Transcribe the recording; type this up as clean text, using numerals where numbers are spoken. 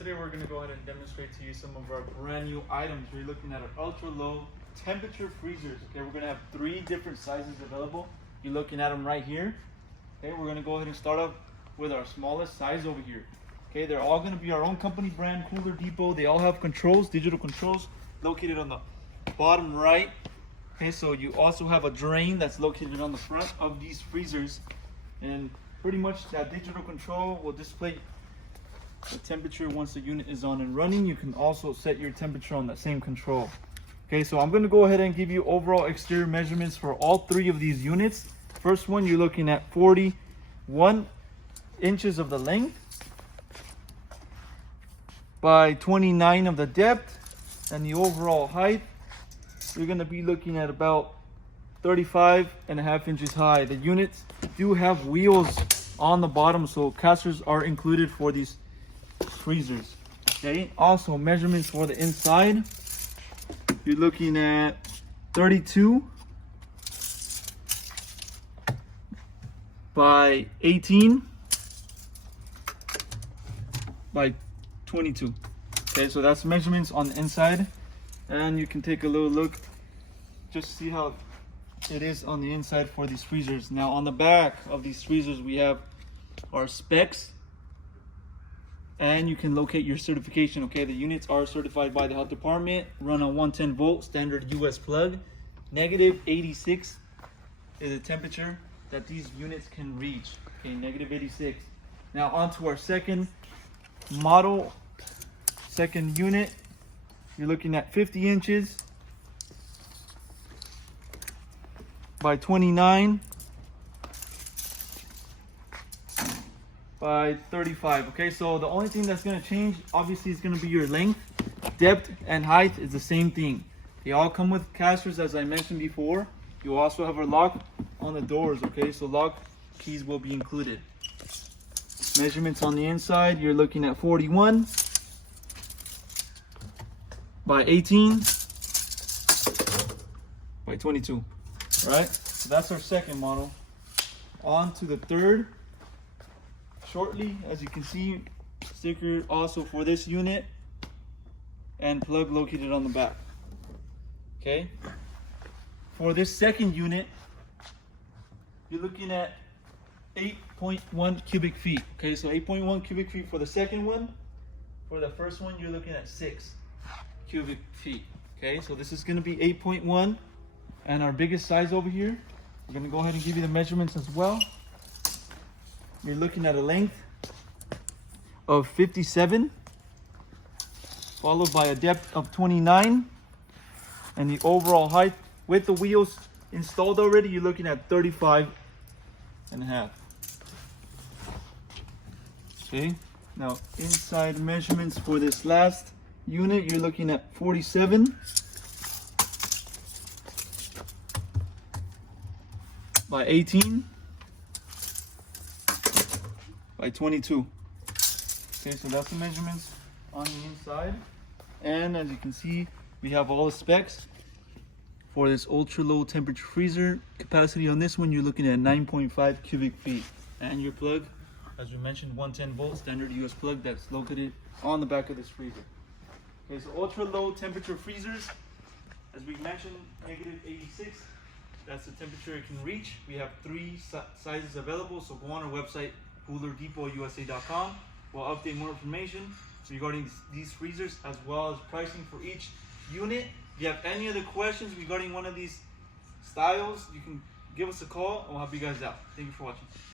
Today we're going to go ahead and demonstrate to you some of our brand new items. We're looking at our ultra low temperature freezers. Okay, we're going to have 3 different sizes available. You're looking at them right here. Okay, we're going to go ahead and start off with our smallest size over here. Okay, they're all going to be our own company brand, Cooler Depot. They all have controls, digital controls, located on the bottom right. Okay, so you also have a drain that's located on the front of these freezers, and pretty much that digital control will display the temperature once the unit is on and running. You can also set your temperature on that same control. Okay, so I'm going to go ahead and give you overall exterior measurements for all 3 of these units. First one, you're looking at 41 inches of the length by 29 of the depth, and the overall height, you're going to be looking at about 35.5 inches high. The units do have wheels on the bottom, so casters are included for these freezers. Okay, also measurements for the inside, you're looking at 32 by 18 by 22. Okay, so that's measurements on the inside, and you can take a little look just see how it is on the inside for these freezers. Now on the back of these freezers we have our specs, and you can locate your certification. Okay, the units are certified by the health department, run on 110 volt standard US plug. Negative 86 is the temperature that these units can reach. Okay, negative 86. Now on to our second model, second unit. You're looking at 50 inches by 29 by 35. Okay, so the only thing that's going to change obviously is going to be your length. Depth and height is the same thing. They all come with casters, as I mentioned before. You also have a lock on the doors. Okay, so lock keys will be included. Measurements on the inside, you're looking at 41 by 18 by 22. All right, so that's our second model. On to the third. Shortly, as you can see, sticker also for this unit, and plug located on the back. Okay, for this second unit, you're looking at 8.1 cubic feet. Okay, so 8.1 cubic feet for the second one. For the first one, you're looking at 6 cubic feet. Okay, so this is going to be 8.1, and our biggest size over here, we're going to go ahead and give you the measurements as well. You're looking at a length of 57, followed by a depth of 29, and the overall height with the wheels installed already, you're looking at 35.5. Okay, now inside measurements for this last unit, you're looking at 47 by 18 by 22. Okay, so that's the measurements on the inside, and as you can see, we have all the specs for this ultra low temperature freezer. Capacity on this one, you're looking at 9.5 cubic feet, and your plug, as we mentioned, 110 volt standard US plug that's located on the back of this freezer. Okay, so ultra low temperature freezers, as we mentioned, negative 86, that's the temperature it can reach. We have 3 sizes available, so go on our website, coolerdepot.usa.com. We'll update more information regarding these freezers, as well as pricing for each unit. If you have any other questions regarding one of these styles, you can give us a call and we'll help you guys out. Thank you for watching.